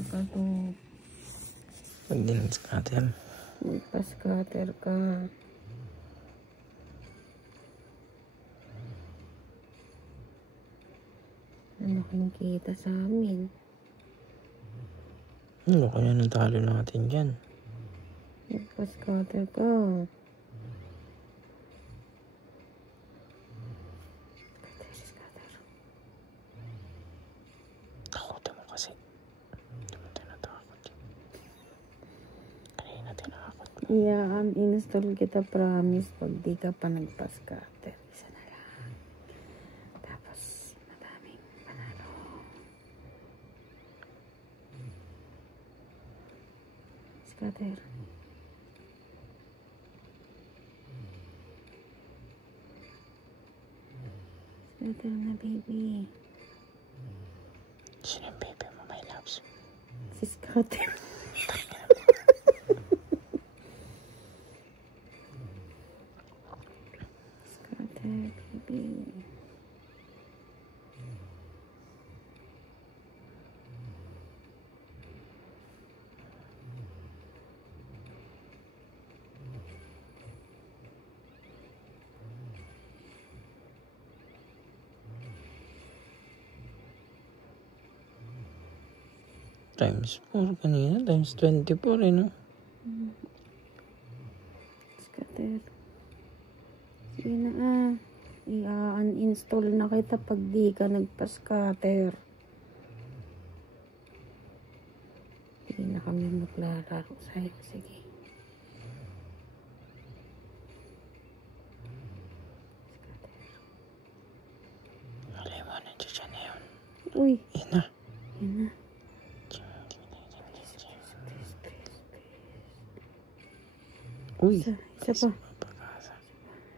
ka to. Pag din scatter. Magpa-scatter ka. Ano kang kita sa amin? Ano kaya natalo natin dyan? Magpa-scatter ka. Scatter. Takutin mo kasi. Hindi mo tinatakot. Kanina tinakot mo. Uninstall kita, promise, pag di ka pa nagpa-scatter. Isa na lang. Tapos, madaming panalo. Scatter. Scatter na, baby. Sino yung baby mo, my loves? Si Scatter. Scatter, baby. Times 4 kanina. Times 24 eh, no? Scatter. Sige na uninstall na kita pag di ka nagpa-scatter. Hindi na kami maglalaro sa'yo. Sige. Malay mo, nandiyan na yun. Uy. Yan na. Yan na. Uy. Isa pa. Pag-asa.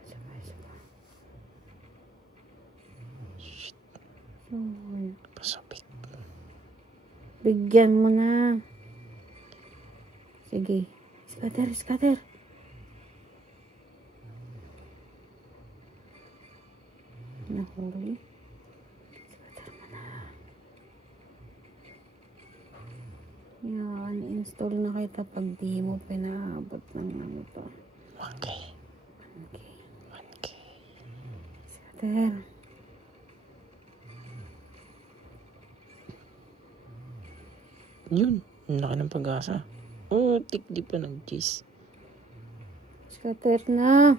Isa pa. Shit. Oh, Pasapik. bigyan mo na. Sige. Scatter. Nahuli. Scatter mo na. Yan. Install na kita pag di mo pinaabot ng ano to. 1K. Okay. 1K. Scatter. Yun. Ang laki ng pag-asa. Oh, di pa nag-cheese. Scatter na.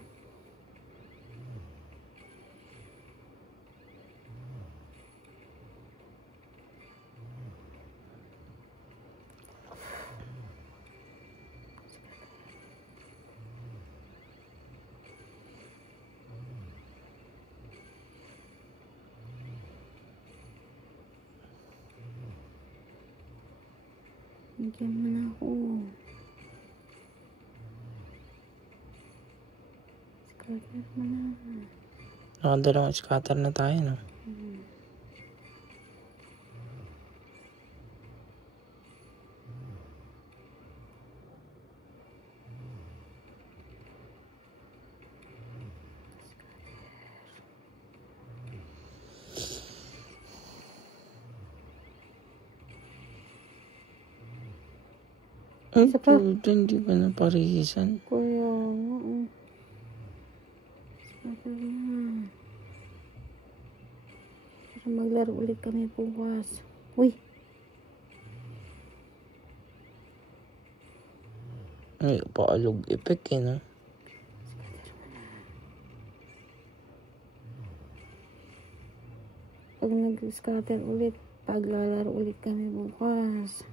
Bigyan mo na ako. Scatter mo na. Nakadalawang scatter na tayo, no? Isa pa. Hindi ba naparihisan? Kuya, scatter na. Para maglaro ulit kami bukas. Uy. Ay, paalog effect eh, no? Pag nag-scatter ulit, paglalaro ulit kami bukas.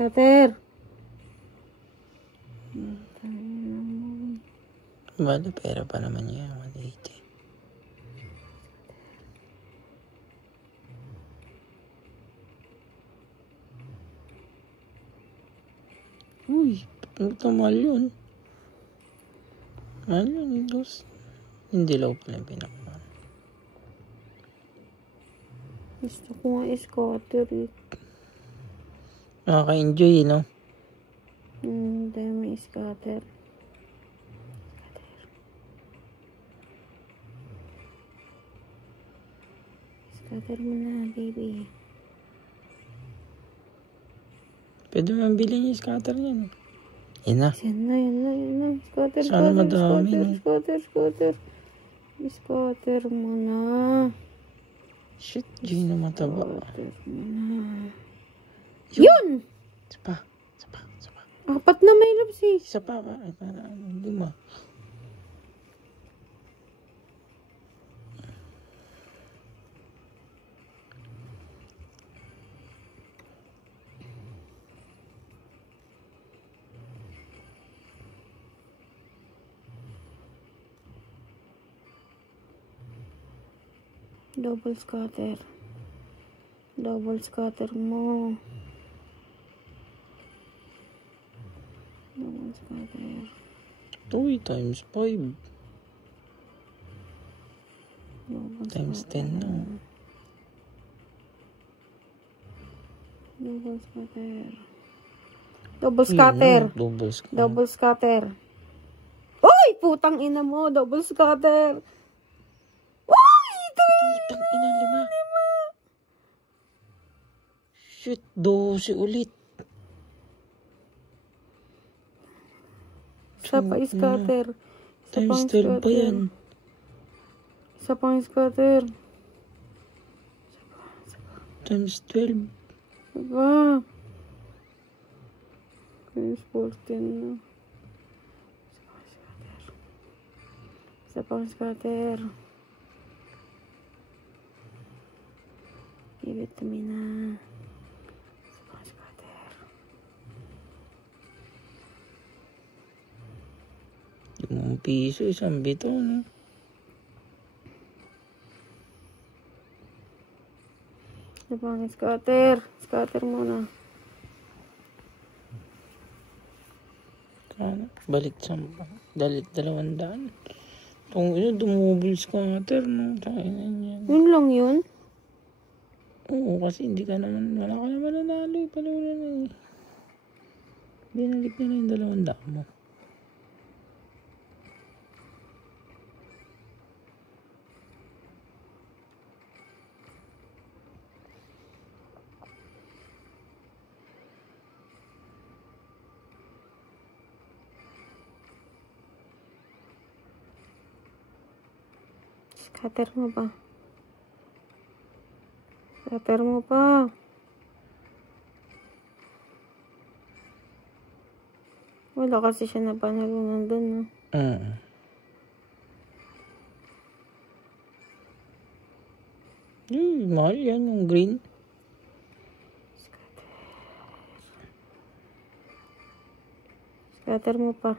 Scatter. Bale, pera pa naman niya. 180. Uy, ba't mo tamal yun? Mahal yun, dos. Hindi law pala yung pinakamahal. Gusto ko nga scatter eh. Nakaka-enjoy, no? Dahil may scatter. Scatter mo na, baby. Pwede mambili niya yung scatter niyan. Yan na. Yan na. Scatter, Sana madami, no? Scatter mo na. Shit, yun na mataba. Scatter mo na. Yun! Isa pa. 4 na may labs eh. Isa pa. Ay, para lima. Double scatter. Double scatter mo. Double scatter. 2 times 5. Double Times scatter. 10 na. Double scatter. Double scatter. Double scatter. Double scatter. Uy! Putang ina mo. Double scatter. Uy! Putang ina, 5. Shit, 12 ulit. Isa pa scatter. Times 12 pa yan. Isa pang scatter. Times 12. Diba? Times 14 na. Isa pang scatter. Give it to me na. Isa pang scatter. Yung piso, isang bito, no? Isa pang scatter. Scatter muna. Balik sa dalit 200. Itong dumubol scatter, no? Tain yan. Yun lang yun? Oo, kasi hindi ka naman, wala ka naman nanalo eh. Palula na eh. Binalik na yung 200 mo. Scatter mo pa. Scatter mo pa. Wala kasi siya na panalo nandun, no? Mahal yan, yung green. Scatter mo pa.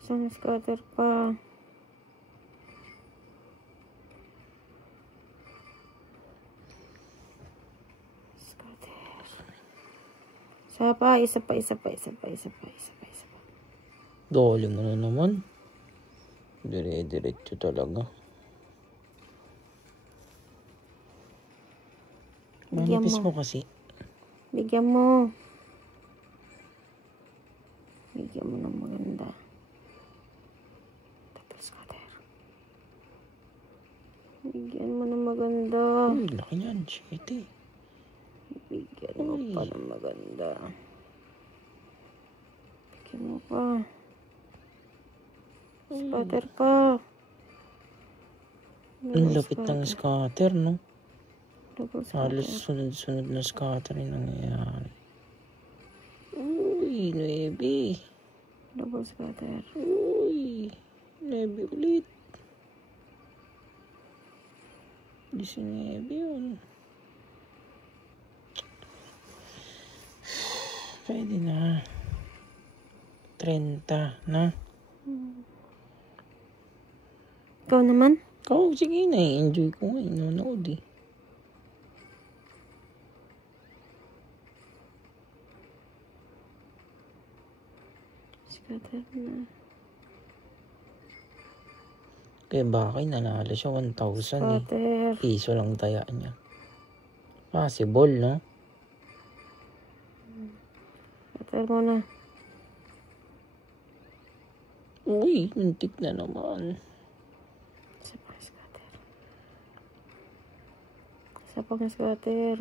Isang scatter pa. Scatter. Isa pa. Dali mo na naman. Dire-diretso talaga. Manipis mo kasi. Bigyan mo. Bigyan mo ng maganda. Double scatter. Bigyan mo ng maganda. Uy, laki niyan. Shit eh. Bigyan mo pa ng maganda. Bigyan mo pa. Scatter pa. Ang lapit ng scatter, no? Double Halos scatter. sunod-sunod na scatter yung nangyayari. Uy, 9. Double scatter. Uy, 9 ulit. 19 yun. Pwede na. 30 na. Ikaw naman? Ikaw, sige na enjoy ko nga. Nanonood eh. Scatter na. Kaya bakit nanalo siya 1,000 eh. Scatter. Piso lang taya niya. Possible, no? Scatter mo na. Uy, muntik na naman. Isa pa scatter. Isa pa scatter.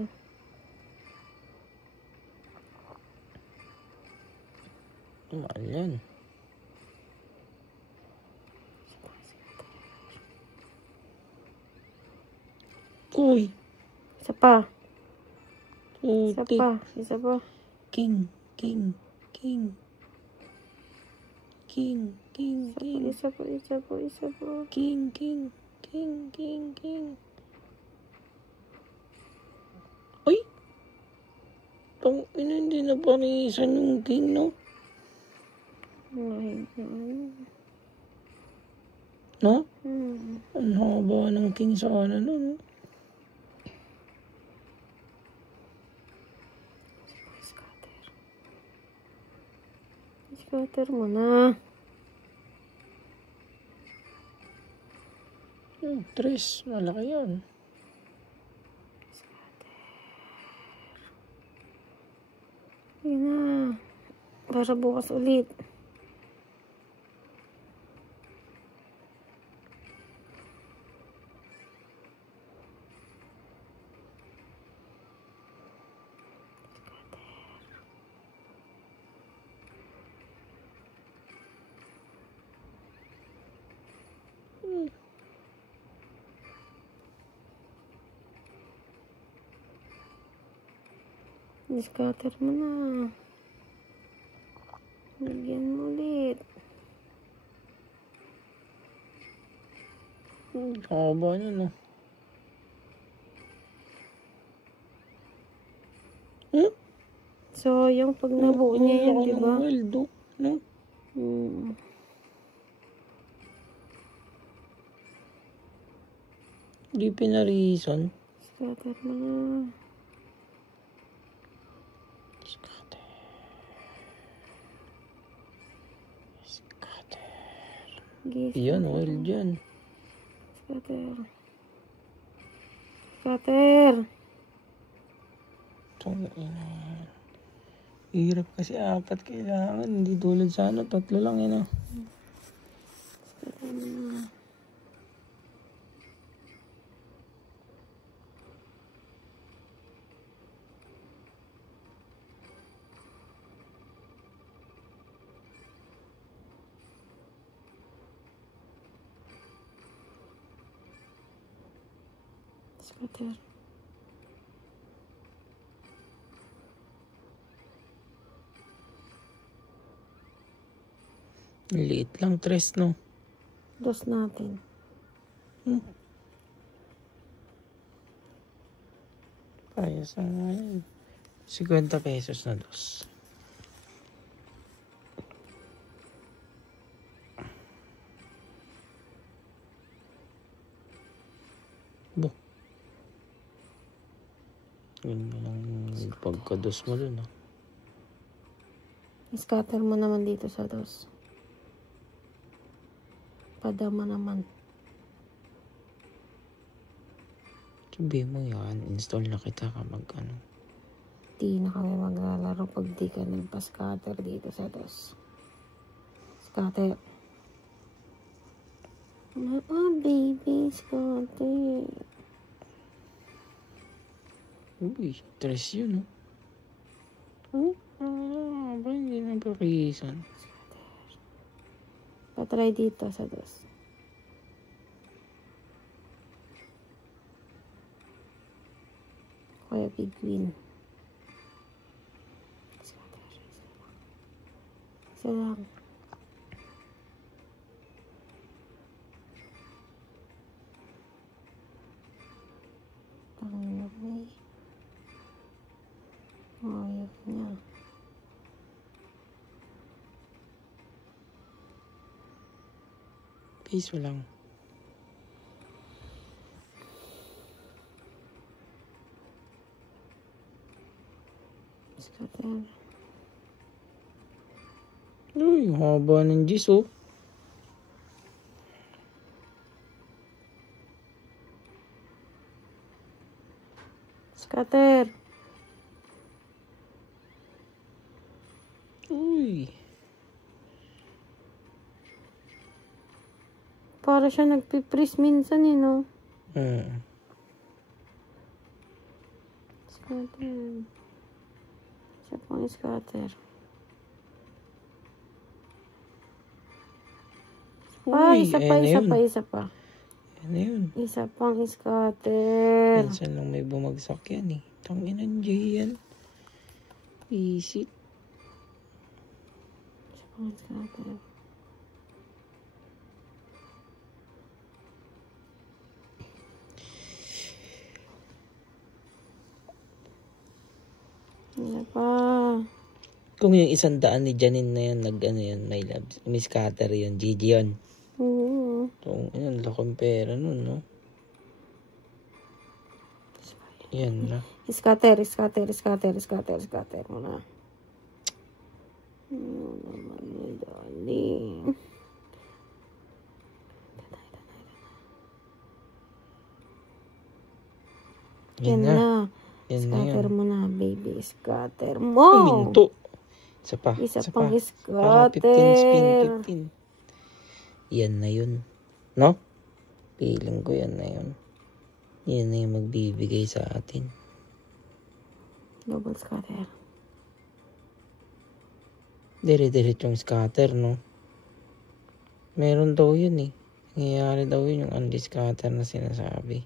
Mahal yan. Uy! Isa pa. Isa Putik. pa. Isa pa. King. King. King. King. King. King. Isa pa. Isa pa. Isa pa. King. King. King. King. King. Ay! Tang ina, hindi na parisan yung king, no? Ay, No? Hmm. Ang haba ng king sa kanan, no? Scatter. Scatter mo na. Tres. Malaki yun. Yun na. Para bukas ulit. Scatter mo na. Lagyan mo ulit. Haba niya, no? So, yung pag nabuo niya yan, di ba? Weldo, no? Di pinarison. Scatter mo na. Yan, well dyan. Scatter. Scatter. Hirap kasi apat kailangan. Hindi tulad sa ano, 3 lang yun. Scatter mo na. Scatter. Liit lang, 3, no? Dos natin. Kaya sa ngayon. 50 pesos na 2. Bo. Yun lang pagka-2 mo dun, no? Scatter mo naman dito sa dos. Padama naman. Sabi mo yan, install na kita kapag ano. Di na kami maglalaro pag di ka nagpa-scatter dito sa dos. Scatter. Baby, scatter. Uy, 3 yun, no? Ba hindi na parisan? Patry dito sa dos. Kaya big win. Isa lang. Tangin na may. Ayok niya. Piso lang. Scatter. Uy, haba ng G's, oh. Scatter. Uy. Para siya nagpipris minsan eh, no? Scatter. Isa pang scatter. Uy, Isa pa. Ano yun? Isa pang scatter. Minsan lang may bumagsak yan eh. Tangin ng J yan. Isit. Isa pang scatter. Isa pa. Kung yung 100 ni Janine na yan, nag-ano yan, my love. May scatter yun, GG yun. Oo. So, yun, laking pera nun, no? Yan na. Scatter mo na. Naman ni darling. Yan na. Yan na Scatter yun. mo na, baby. Scatter Ay, mo. minto. Isa pa. Isa pang Para scatter. 15 spin. Yan na yun. No? Feeling ko yan na yun. Yan na yung magbibigay sa atin. Double scatter. Dire-diret yung scatter, no? Meron daw yun eh. Nangyayari daw yun yung unli scatter na sinasabi.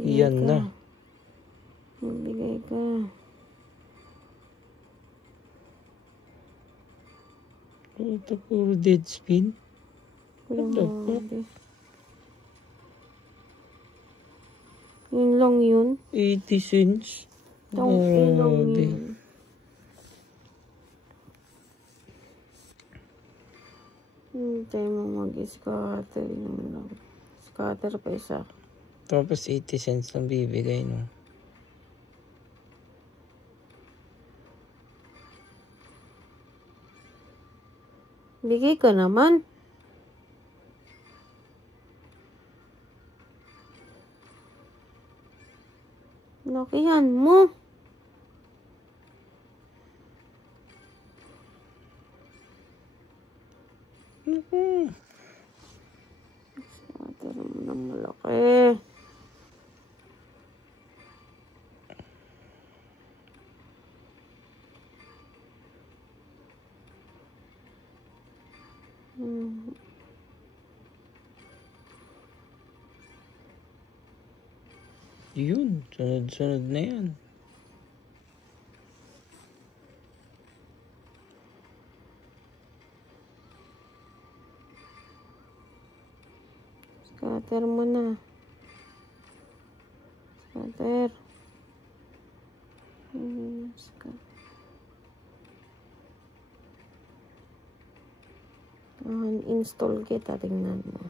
Yan na. Magbigay ka. Ito puro dead spin. What the fuck? Yun lang yun. 80 cents. Yun lang Grabe. yun. Hintay mo mag-scatter. Yun lang. Scatter pa isa. Tapos 80 cents lang bibigay, no? Bigay ka naman. Lakihan mo. Scatter mo ng malaki. Yun, sunod-sunod na yan. Scatter mo na. Scatter. Scatter. Install kita, tingnan mo.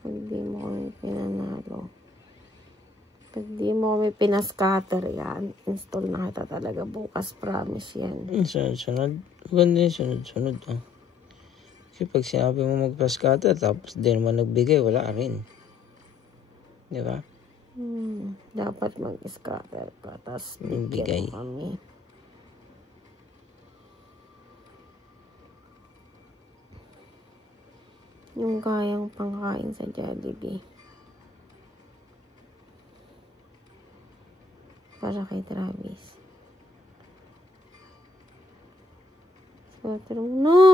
Pag di mo kami pinanalo. Pag di mo kami pinascatter yan, install na kita talaga bukas, promise yan. Sunod-sunod. Ganda yung sunod-sunod, ah. Kasi pag sinabi mo magpa-scatter, tapos di naman nagbigay, wala rin. Di ba? Dapat mag-scatter ka, tapos Bigay. bigyan mo kami. Yung kayang pangkain sa Jollibee. Para kay Travis. Scatter mo. No!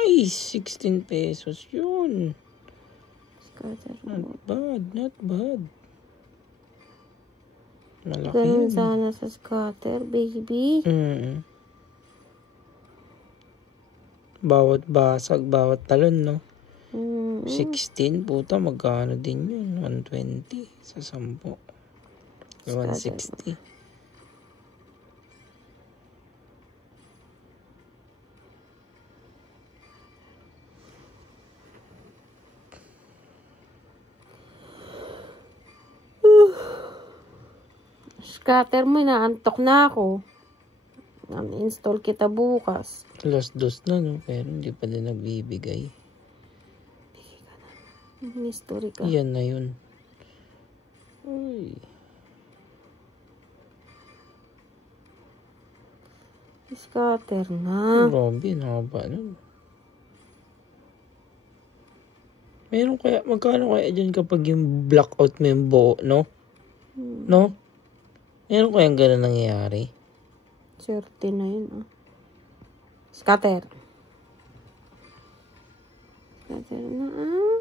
Ay, 16 pesos yun. Scatter mo. Not bad. Malaki Ganun yun. sana sa scatter, baby. Bawat basag, bawat talon, no? Mm. 16, puta, magkano din yun? 120 sa 10. 160. Scatter mo, inaantok na ako. Uninstall kita bukas. Last dose na, no? Pero hindi pa din nagbibigay. Mystery ka. Yan na yun. Uy. Scatter na. Grabe, nakaba nun. Meron kaya, magkano kaya dyan kapag yung blackout mo yung buo, no? No? Meron kaya gano'n nangyayari? Swerte na yun, ah. Scatter. Scatter na, ah.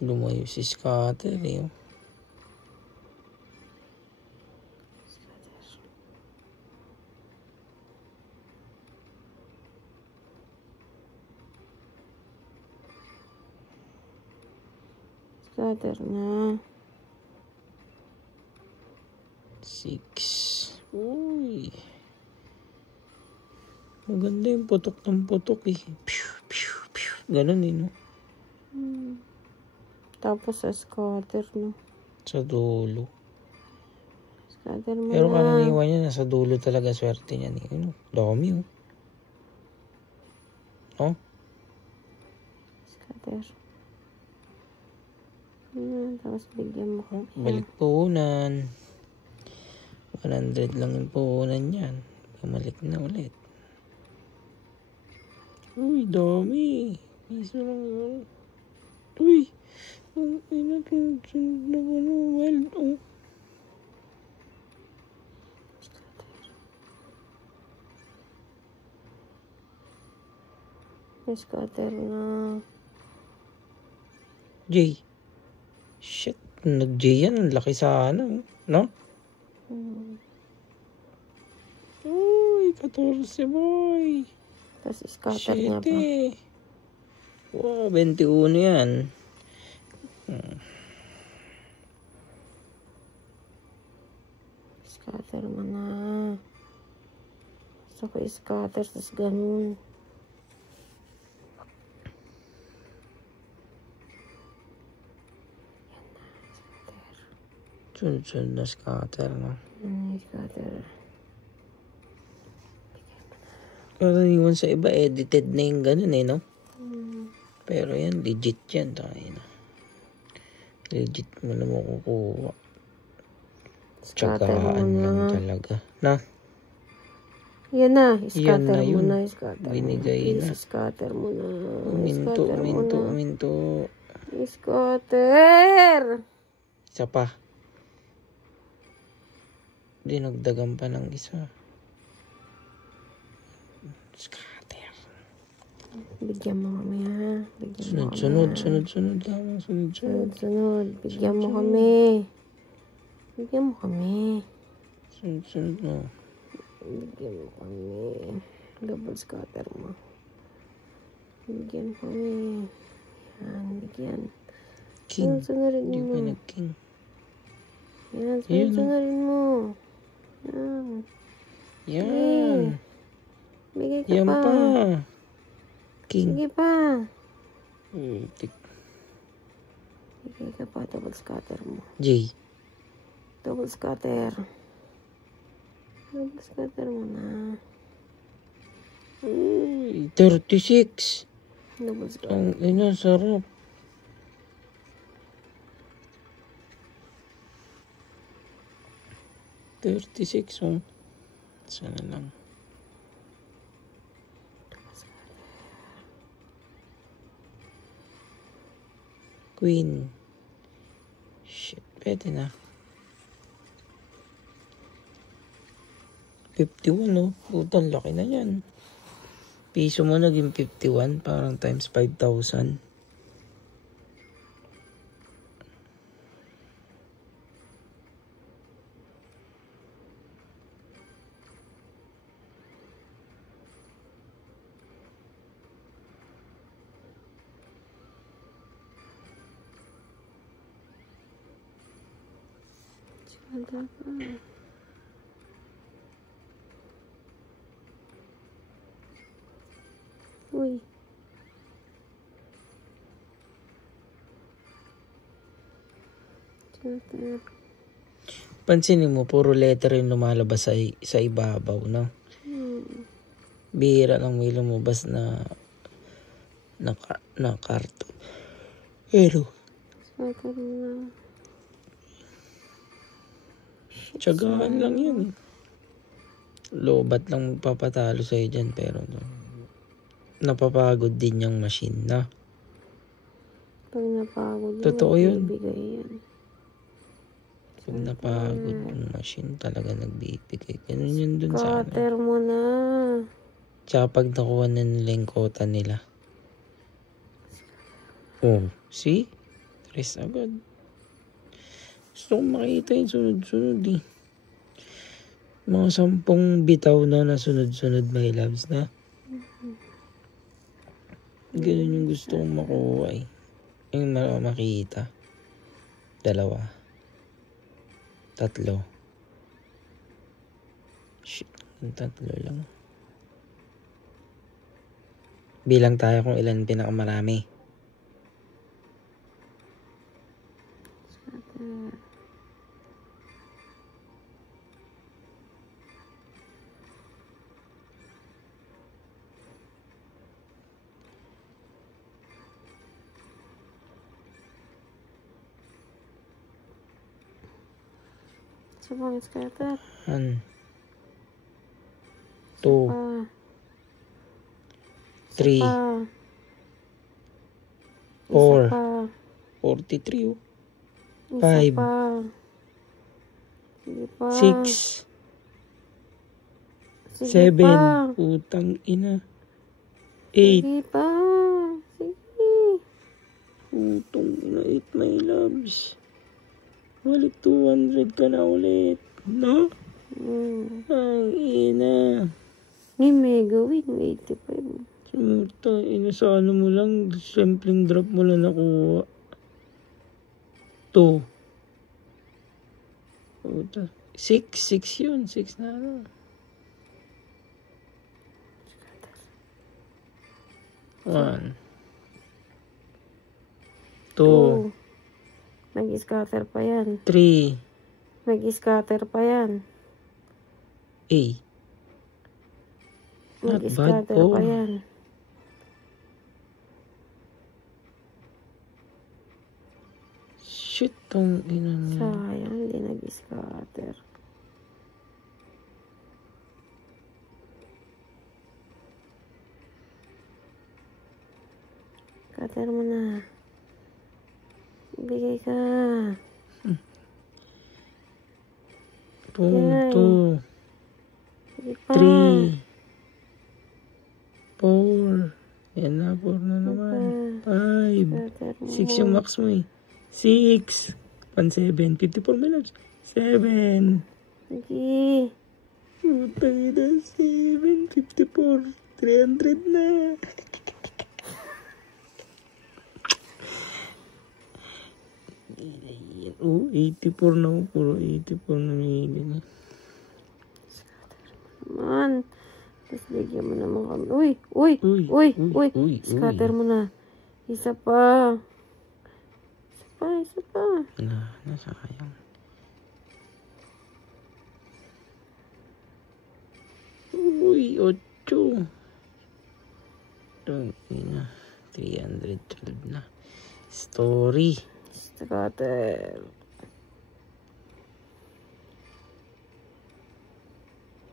Lumayo si scatter, eh. Scatter na. 6. Uy. Maganda yung putok ng putok, eh. Pew, pew, pew. Ganun, eh, no? Tapos sa scatter, no? Sa dulo. Scatter mo Pero na. karaniwan niya, nasa dulo talaga swerte niya, eh. Ano? Dami, oh. Oh? Scatter. Tapos bigyan mo ko. Balik puhunan. 100 lang yung puhunan yan. Bumalik na ulit. Uy, dami. Piso lang yun. Uy. Ang pinatulog na ano, wild, oh. Scatter na. J. Shit. Nag-J yan. Ang laki sa ano. No? Uy, 14 boy. Tapos scatter niya pa. 7. Wow, 21 yan. Scatter mo na. Gusto ko scatter, tapos ganun. Sunod-sunod na scatter, no? Scatter. Karaniwan sa iba, edited na yung ganun, eh, no? Pero yan, legit yan. Tayo na. Legit mo na makukuha. Scatter mo Tsagaan na. lang talaga. Na? Yan na. Yan Scatter na mo yun. na. Scatter Binigay mo. na. Scatter mo na. Uminto, Scatter mo uminto, na. uminto. Scatter! Isa pa. Dinagdagan pa ng isa. Scatter. Bigyan mo kami, ha? Bigyan mo kami, Sunod-sunod, ha? sunod-sunod lang. Sunod-sunod. Sunod. Bigyan mo kami. Bigyan mo kami. Sunod-sunod mo. Bigyan mo kami. Double scatter mo. Bigyan mo kami. Yan, bigyan. King. Sunod-sunodin Hindi mo. pa nag-king. Yan, sunod-sunodin mo. Yan. Yan. Bigay ka Yan pa. pa. King. Sige pa. Tik. Bigay ka pa. Double scatter mo. J. Double scatter. Double scatter mo na. Uy, 36. Double scatter. Ang ina, sarap. $36, oh. Sana lang. Queen. Shit, pwede na. 51, oh. Putang laki na yan. Piso mo naging 51, parang times 5,000. Scatter pa. Uy. Scatter. Pansinin mo, puro letter yung lumalabas sa ibabaw, no? Bihira lang may lumabas na karton. Pero, Scatter mo na. tiyagaan lang yan. Lobat lang magpapatalo sa'yo dyan, pero napapagod din yung machine na. Pag napagod mo, Totoo yun. bibigay yan. Pag napagod yung machine, talaga nagbibigay. Ganun yun dun sa amin. Scatter mo na. Tsaka pag nakuha na nila yung quota nila. Oh, see? Tres agad. Gusto kong makita yung sunod-sunod eh. Mga 10 bitaw na sunod-sunod, my loves, na. Ganun yung gusto kong makuha eh. Yung makita. 2. 3. Shit, yung 3 lang. Bilang tayo kung ilan pinakamarami. Scatter. Isa pang scatter. 1, 2, Pa. 3, Pa. 4, Pa. 43, oh. Isa 5, pa. Sige pa. 6, Sige 7, pa. putang ina. 8, Sige pa. Sige. putang ina, 8, my loves. Balik 200 ka na ulit. No? Ang ina. Ni Mega Win, 85. Puta, ina sa ano mo lang, simpleng drop mo lang nakuha. 2. Puta. 6 yun. 6 na ano. One. 2. Nag-scatter pa yan. 3. Nag-scatter pa yan. A. Not bad Nag-scatter po. pa yan. Shit, tong ina niya. Sayang, hindi nag-scatter. Scatter mo na. Bigay ka. 2. Sige pa. 3. 4. Yan na, 4 na naman. 5. Scatter mo. 6 yung max mo eh. 6. 7. 54 minutes. 7. Sige. Putang ina, 7. 54. 300 na. Oh, 84 na ako. Puro 84 na mili na. Man. Tapos bigyan mo naman kami. Uy. Scatter mo na. Isa pa. Isa pa. Nasayang. Uy, 8. Ina, 312 na. Story. Scatter.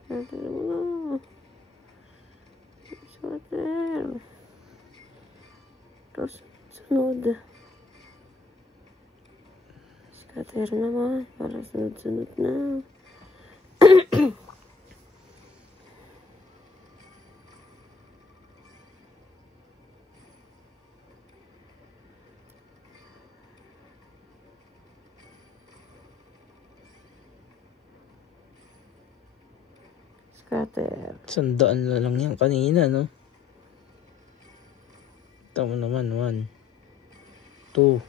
Scatter mo na. Scatter. Tapos sunod. Scatter naman. Para sunod-sunod na. Scatter. 100 na lang yan kanina, no? Tama naman, 1, 2,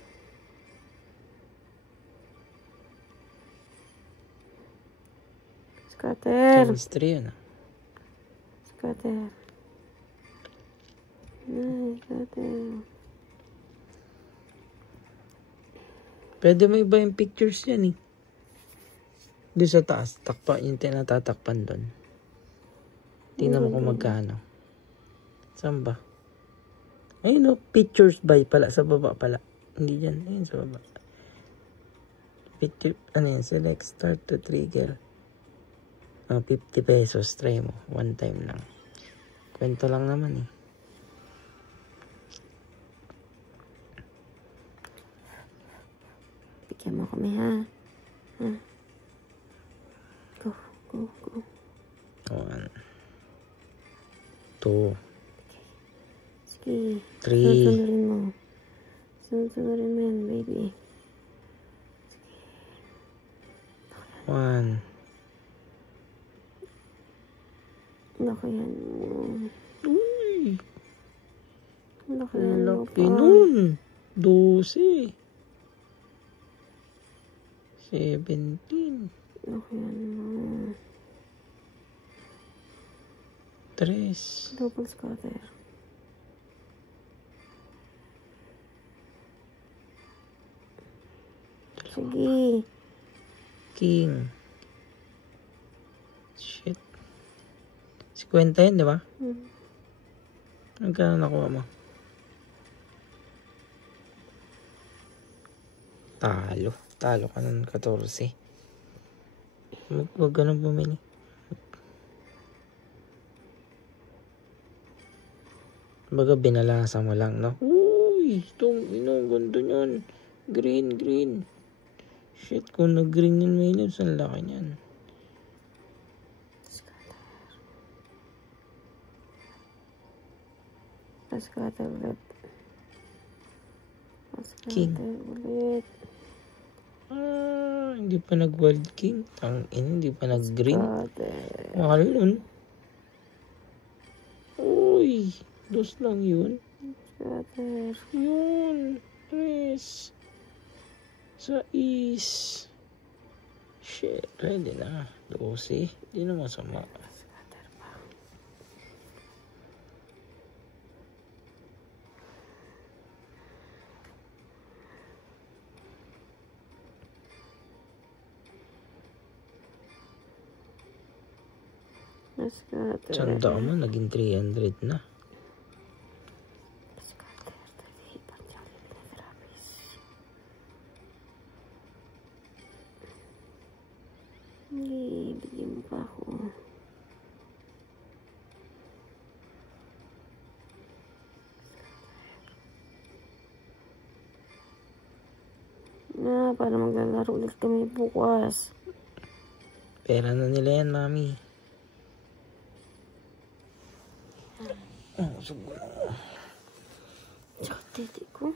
Scatter. Chemistry yun, ah. Scatter. Scatter. Pwede mo iba yung pictures yan, eh. Doon sa taas, takpa, yung tinatatakpan doon. Tingnan mo kung magkano. Saan ba? Ayun, no, pictures by pala, sa baba pala. Hindi dyan, ayun sa baba. Picture, ano yan, select, start to trigger. 50 pesos, try mo. One time lang. Kwento lang naman, eh. Bigyan mo kami, ha? Go, go, go. 1, 2, Sige. 3. Sunod-sunurin mo. Sunod-sunurin mo yan, baby. 1. Laki yan mo. Uy! Laki yan mo Laki pa. nun. 12. 17. Laki yan mo. 3. Double scatter. Sige. King. Shit. 50 yun, di ba? Magkano nakuha mo? Talo. Talo ka ng 14. Huwag ka nang bumili. Baga binalasa mo lang, no? Uy! Ang ganda nyan. Green, green. Shit, kung nag-green yun, may lips, ang laki niyan. Scatter ulit. King. Scatter ulit. Hindi pa nag-wild king. Hindi pa nag-green. Scatter. Mahal nun. Uy! Dos lang yun. Scatter. Yun. 3. Sa is. Shit, ready na. 12. Hindi na masama. Scatter pa. Scatter. Sanda mo, naging 300 na. Scatter. Hipan siya ulit na therapist. Hindi, bigyan mo pa ako. Na, para maglalaro ulit kami bukas. Pera na nila yan, mami. Oh, siguro. Tsaka titi ko.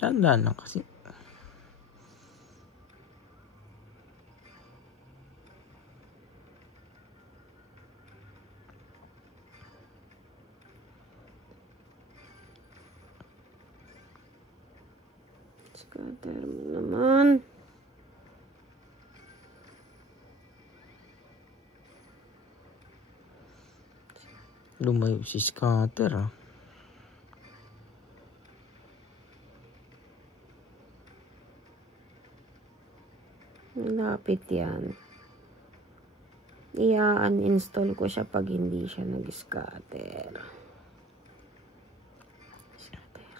Tanda na kasi. Scatter mo naman. Lumayo si scatter, ah. Lapit yan. I-uninstall ko siya pag hindi siya nag-scatter. Scatter.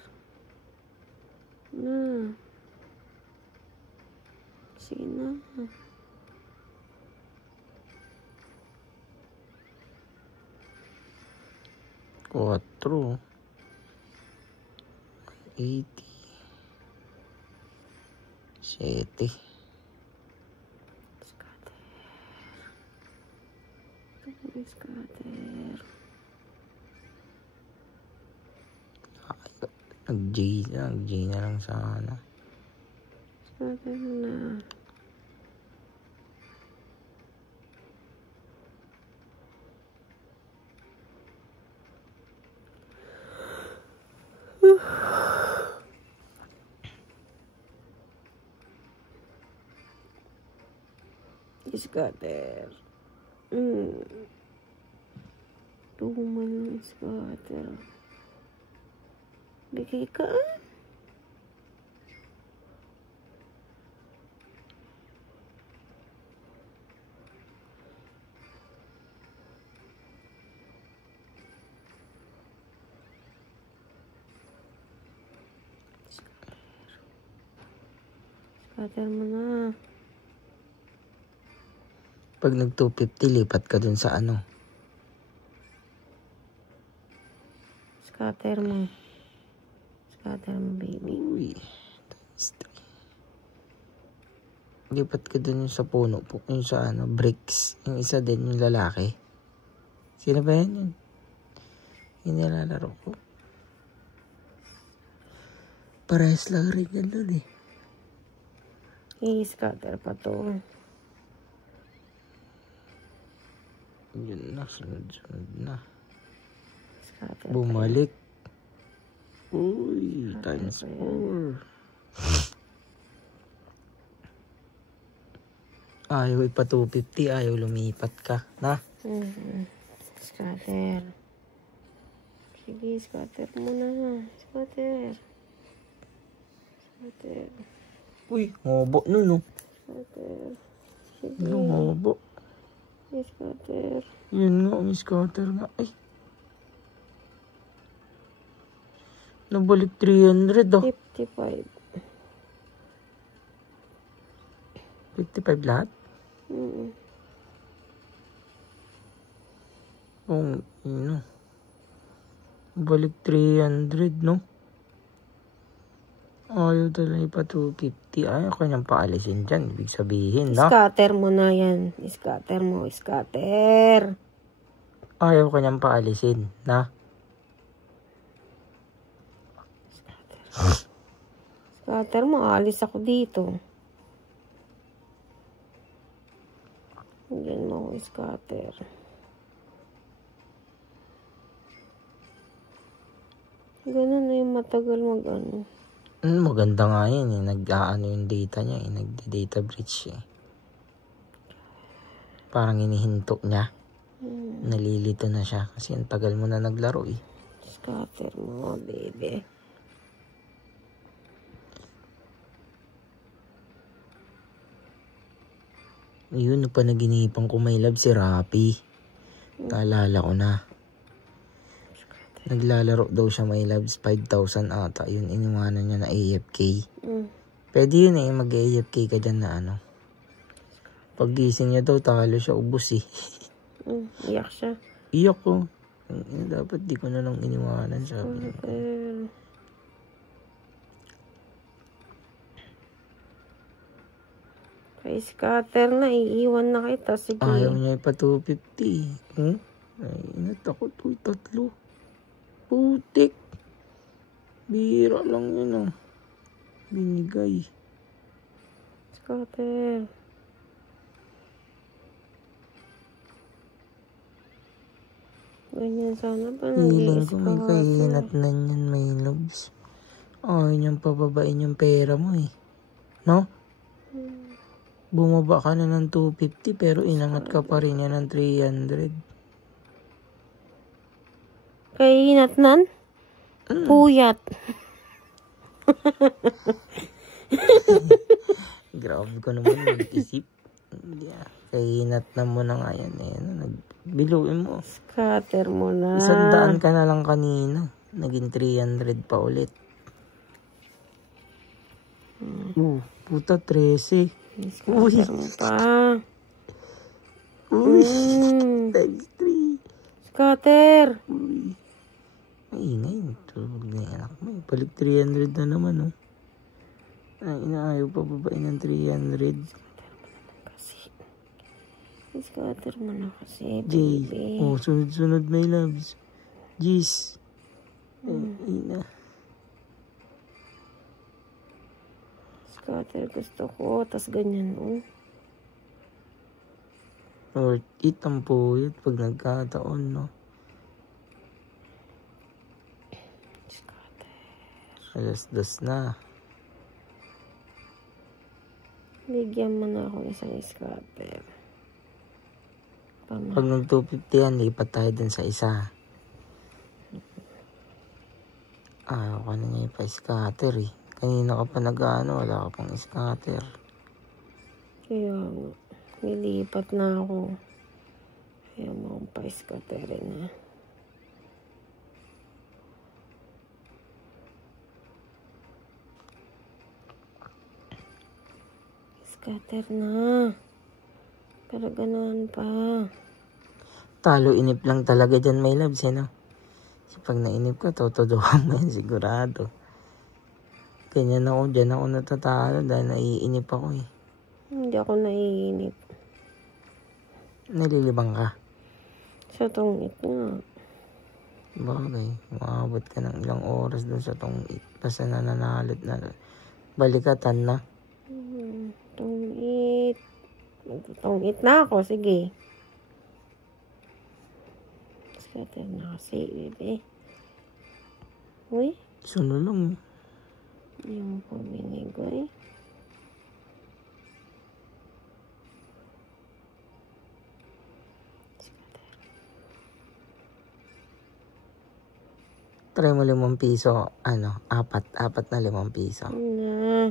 Na. Sige na. Quattro. 80. 7. Scatter. Scatter. Nag-J na lang sana. Scatter na. Scatter. Tumal ng scatter. Bigay ka ah. Scatter mo na. Pag nag 250, lipat ka dun sa ano. Scatter mo. Scatter mo, baby. Uy. Lipat ka dun yung sa puno po. Yung sa ano, bricks. Yung isa din, yung lalaki. Sino ba yan yun? Yung nilalaro ko. Parehas lang rin yan dun eh. Scatter pa to. Yun na, sunod na. Scatter Bumalik. Uy, times 4. Ayaw ipa 250, ayaw lumipat ka. Na? Scatter. Sige, scatter muna. Scatter. Scatter. Uy, ngobo nun, no? Scatter. Sige. Yung ngobo. Scatter. Yun nga, may scatter nga. Ay. Nabalik 300, oh. 55. 55 lahat? Oh, yun, no. Balik 300, no? Ayaw talaga ipa 250. Ayaw ko niyang paalisin dyan. Ibig sabihin, no? Scatter mo na yan. Scatter mo. Scatter. Ayaw ko niyang paalisin, na? Scatter mo. Alis ako dito. Yan mo. Scatter. Ganun na yung matagal mag-ano. Maganda nga yun eh. Nag-aano yung data niya eh. Nagdi-data breach eh. Parang inihinto niya. Nalilito na siya. Kasi ang tagal mo na naglaro eh. Scatter mo, baby. Yun, panaginipan ko may love si Rapi. Naalala ko na. Naglalaro daw siya may loves 5,000 ata. Yun, iniwanan niya na AFK. Pwede yun eh, mag-AFK ka dyan na ano. Pag gising niya daw, talo siya, ubos eh. Iyak siya. Iyak ko. Dapat di ko na lang iniwanan, sabi niya. Kay scatter na, iiwan na kita. Sige. Ayaw niya ipa 250. Ay, natakot. Uy, 3. Putik. Bira lang yun ah. Binigay. Scatter. Ganyan sana pa Hiling ko may kainat na yan, may loves. Ayaw niyang pababain yung pera mo eh. No? Bumaba ka na ng 250 pero inangat ka pa rin yan ng 300. Kainat nan? Puyat. Grabe ko naman mag-isip. Yeah. Kainat na mo na nga yan eh. Biluin mo. Scatter mo na. 100 ka na lang kanina. Naging 300 pa ulit. Puta 13. Scatter mo pa. Uy. Times 3. Scatter. Uy. Maingay. Tulog na yung anak mo. Balik 300 na naman, oh. Ay, inaayaw pa babae ng 300. Scatter mo na kasi, Jay. baby. Oh, sunod-sunod my loves. Jeez. Ina. Scatter gusto ko. Tas ganyan, oh. Worth it ang puyot pag nagkataon, no? Alas-dos na. Bigyan mo na ako isang scatter. Pag nag 250 yan, lipat tayo dun sa isa. Ayaw ka na nga pa-scatter eh. Kanina ka pa nag-ano, wala ka pang scatter. Kaya nilipat na ako. Kaya mo akong pa-scatterin na. Scatter na. Pero ganoon pa. Talo inip lang talaga dyan, my loves, no? Kasi pag nainip ka, totodohan mo yan, sigurado. Ganyan ako, dyan ako natatalo dahil naiinip ako eh. Hindi ako naiinip. Nalilibang ka. Sa tungit nga. Bagay, maabot ka ng ilang oras dun sa tungit. Basta nananalit na. Balikatan na. Tungit. Tungit na ako, sige. Scatter na kasi, bebe. Uy, Sunulong. yung pabinig ko eh. Try mo 5 piso. Ano? Apat na 5 piso. Na.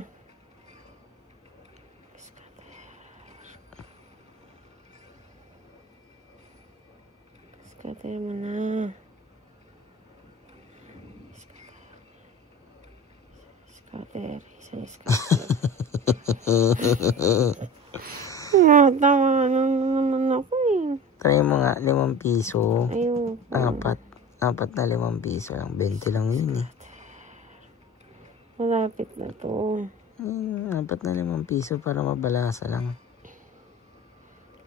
Scatter mo na. Scatter. Isang scatter. Tama na naman ako eh. Try mo nga 5 piso. Ayun. Apat na 5 piso lang. 20 lang yun eh. Malapit na to. Apat na 5 piso para mabalasa lang.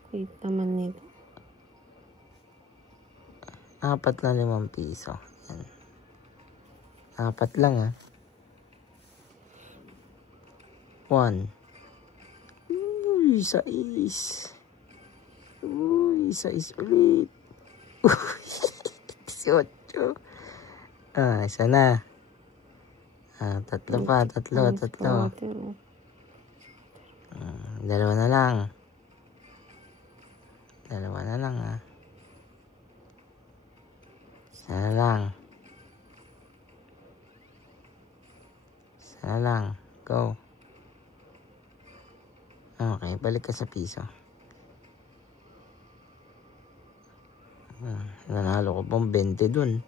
Wait naman nito. Apat na 5 piso. Yan. Apat lang ah. 1. Uy, 6. Uy, 6 ulit. Uy, 18. Isa na. Tatlo pa. Dalawa na lang. Ah. Isa na lang. Go. Okay, balik ka sa piso. Nanalo ko pang 20 dun.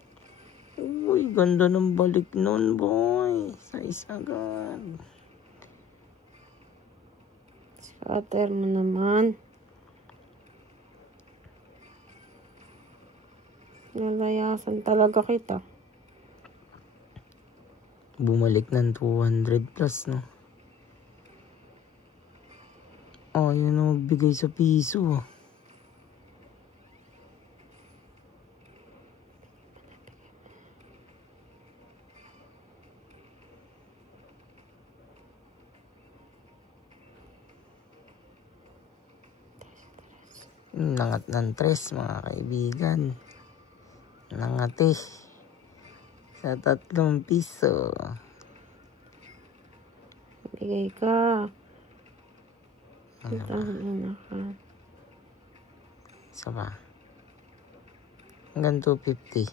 Uy, ganda ng balik nun, boy. Sa agad. Scatter mo naman. Nalayasan talaga kita. Bumalik ng 200 plus, no? Oh, yun ang magbigay sa piso. Nangat ng 3, mga kaibigan. Nangati. Sa 3 piso. Bigay ka. Ano ka? Isa pa. Hanggang 250.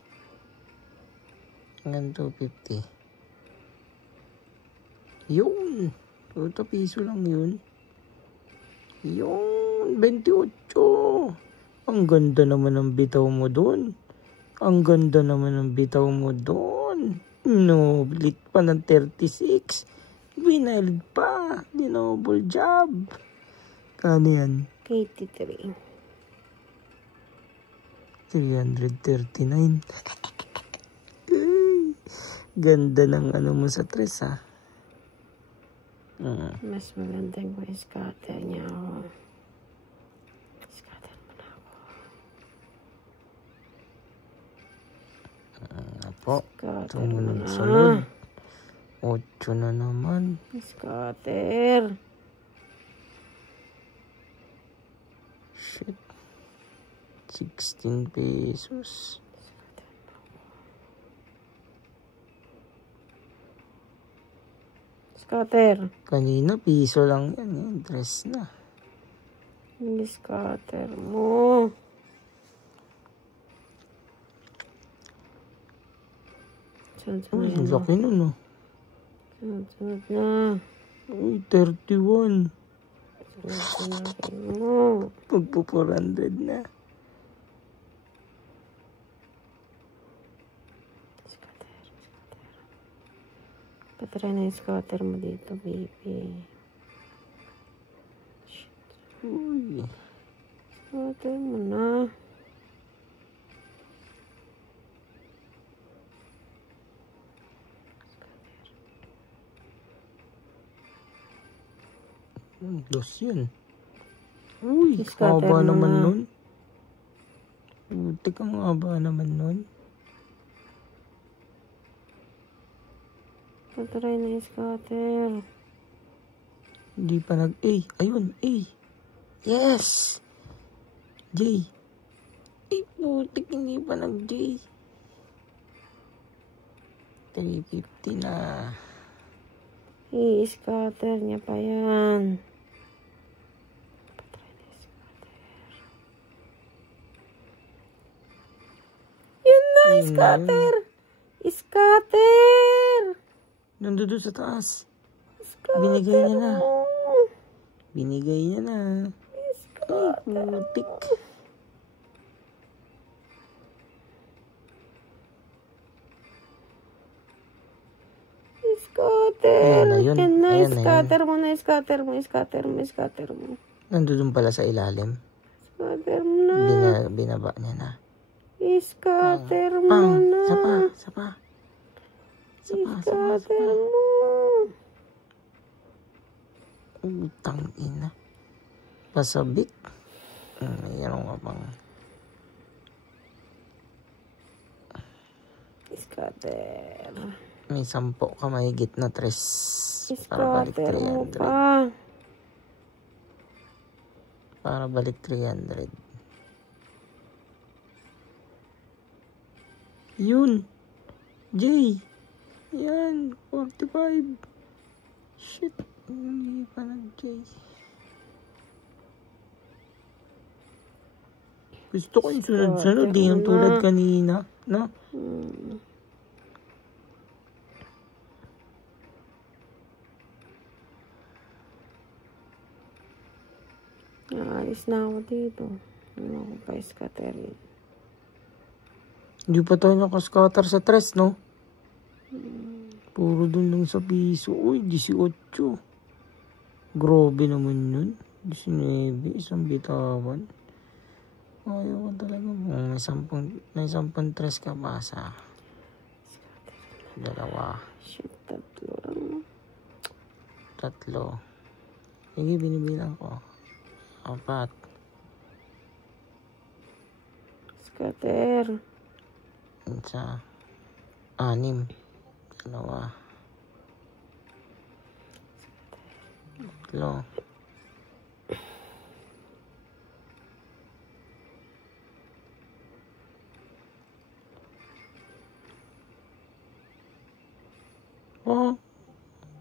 Yun. 2 piso lang yun. Yun. 28. Ang ganda naman ng bitaw mo doon. No, lit pa ng 36. Binalid pa. Dinoble job. Kano yan? 83. 339. Ganda ng ano mo sa 3 ah. Mas maganda yung scatter niya ako. Scatter mo na ako. Apo. Scatter mo na. Sunod. 8 na naman. Scatter. Shit. 16 pesos. Scatter. Kanina, piso lang yan. Eh. Dress na. Yung scatter mo. Uy, ang laki nun, oh. Sunod na. Uy, 31. Sunod mo. Pagpo 400 na. Scatter. Patry na yung scatter mo dito, baby. Uy. Scatter mo na. Dos yun. Uy, Scatter haba mo naman na. nun. Butik ang haba naman nun. Patry na yung scatter. Hindi pa nag-A. Ayun, A. Yes! J. Ay, butik, hindi pa nag-J. 350 na. I-scatter niya pa yan. Patry na yung scatter. Yun na, scatter! Scatter! Nandun sa taas. Scatter Binigay niya na. mo. Binigay niya na. Scatter. Ay, butik. Scatter. Ayan na yun. Yan na, Ayan na scatter mo na, scatter mo, scatter mo, scatter mo. Nandun pala sa ilalim. Scatter mo na. Binaba niya na. Scatter mo Pang! na. Sapa! Scatter mo. Utang ina. Pasabik. Mayroon ka pang. Scatter. May 10 ka mahigit na 3. Para balik Scatter mo 300. pa. Para balik 300. Yun. J. Yan. 45. Shit. Hindi pa nag-J. Gusto ko yung sunod-sunod. Di yung tulad kanina. No? Naalis na ako dito. Ano ako pa scatterin? Hindi pa tayo nakascatter sa 3, no? Puro dun lang sa piso. Uy, 18. Grabe naman yun. 19, isang bitawan. Ayaw ko talaga. May 10 3 ka pa sa 2. Shit, 3 lang. 3. Sige, binibilang ko. 4. Scatter. Isa. 6. 2. 3.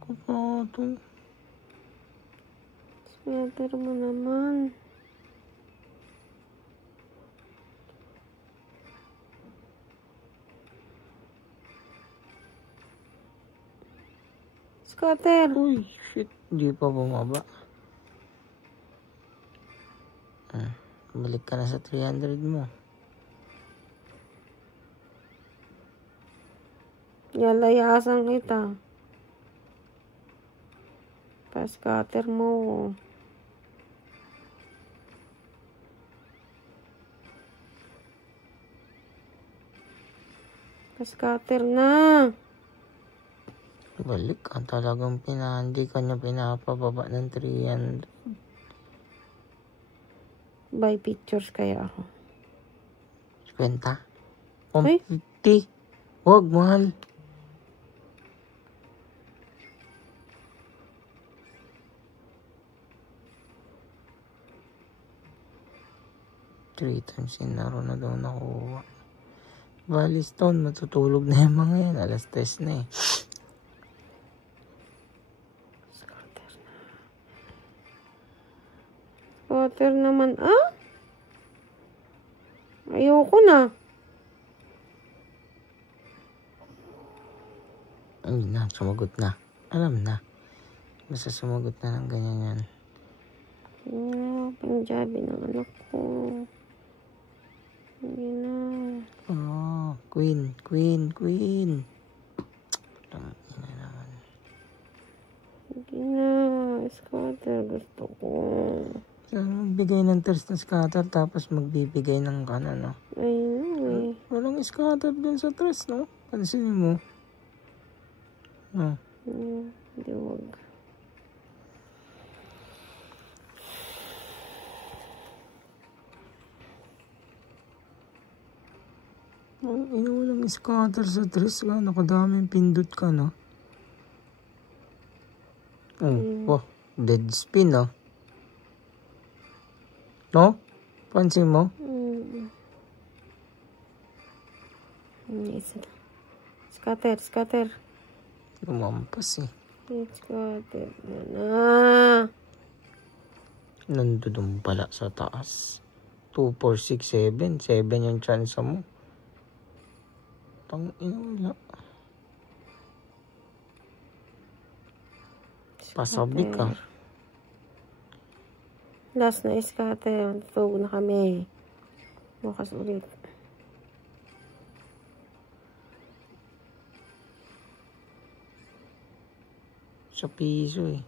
Kapatong. Scatter mo naman. Scatter. Uy, shit. Hindi pa bumaba. Balik ka na sa 300 mo. Yalayasan kita. Pa-scatter mo. Pa-scatter na. Balik ka talagang hindi ka niya pinapababa ng 300. Buy pictures kaya ako. 50. Ay. 50. Wag, mahal. Three times in a row na daw nakuha. Valley Stone, matutulog na yung mga yan. Alas 3 na eh. Scatter naman. Ah? Ayoko na. Ay na, sumagot na. Alam na. Basta sumagot na ng ganyan yan. Punjabi ng anak ko. Hindi na. Oh, queen. Ina naman. Hindi na. Scatter gusto ko. So, magbigay ng thirst na scatter tapos magbibigay ng no? Ayun eh. Walang scatter dun sa thirst, no? Pansinin mo. No. Hindi, wag. Walang scatter sa thirst ka. Nakadaming pindot ka, no? Oh, dead spin, no? No? Pansin mo? Isa na. Scatter. Lumampas eh. Scatter na. Nandun pala sa taas. 2, 4, 6, 7. 7 yung chance mo. Wala. Pasabik ka. Last na scatter. Tutulog na kami. Bukas ulit. Sa piso eh.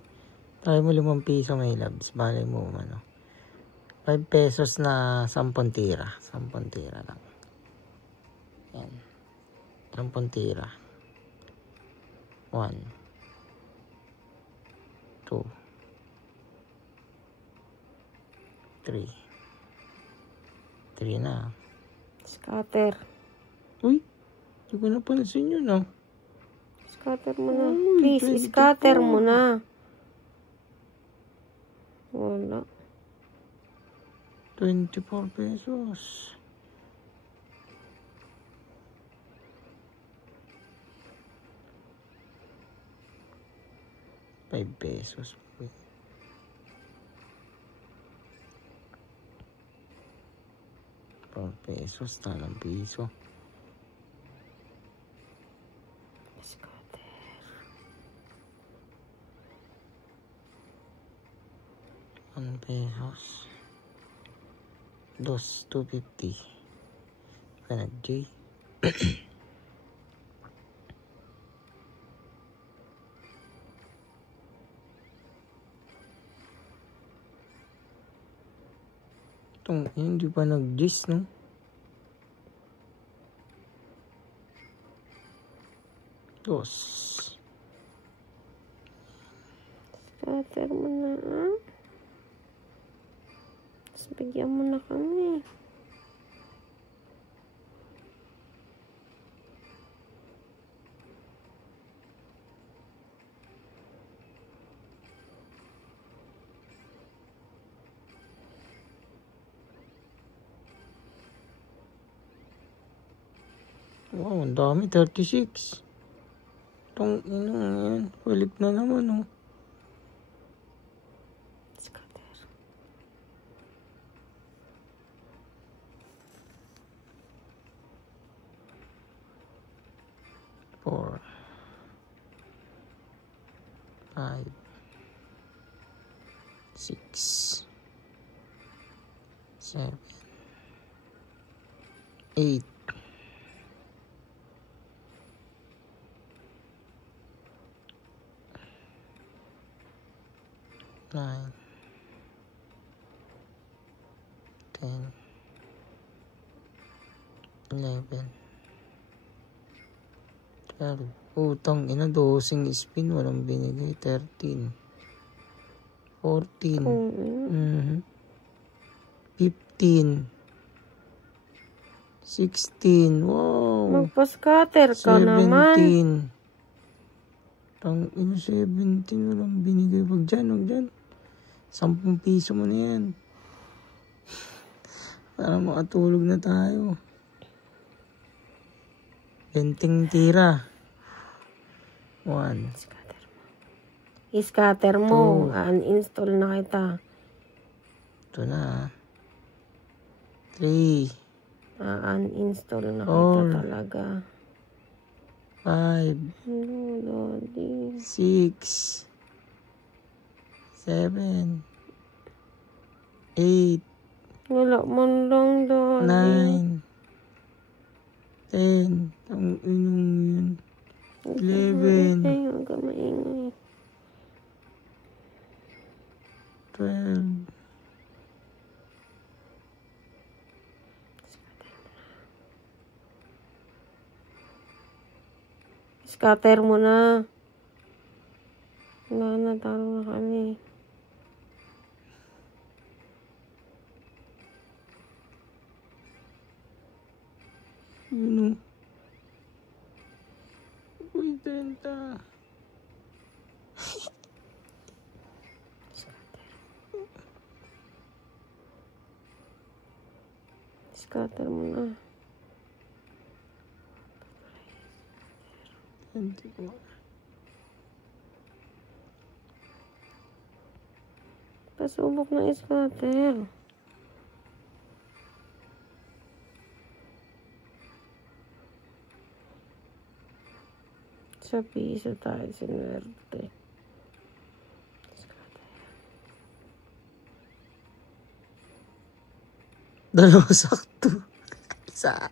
Try mo 5 piso, may labs. Balay mo, 5 pesos na 10 tira. 10 tira lang. Yan. 10 tira. 1, 2, 3. 3 na. Scatter. Uy, hindi ko napansin yun, no? Scatter mo na. Please, scatter mo na. Wala. 24 pesos. ₱5. 4 pesos, talang piso. Scatter. 1 pesos. 2.50. Nag-J. Hindi pa nag-J's, no? Dos. Scatter mo na, ah. Tapos bigyan mo na kami. Wow, ang dami. 36. Yan. Balik na naman, oh. Scatter. 4, 5, 6, 7, 8, 9, 10, 11, 12. Utang ina, 12 spin, walang binigay. 13, 14, 15, 16. Wow. Magpa-scatter ka naman. 17. 17, walang binigay. Wag dyan. 10 piso mo na yan. Para makatulog na tayo. 20 tira. 1. I-scatter mo. Uninstall na kita. Ito na. 3. uninstall na Four. kita talaga. 5. Ano, Daddy? 6. 7. 8. Wala man lang, Daddy. 9. 10. Ang inong yun. 11. Huwag ka maingay. 12. Scatter mo na. Wala na, talo na kami. Ano? Uy, 30. Scatter mo na. 24. Pasubok ng scatter. Sa piso tayo sinuwerte. Dalawa sakto. Isa.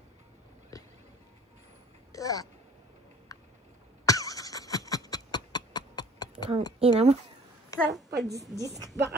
Ang ina mo. Sarap pa, jis ka ba?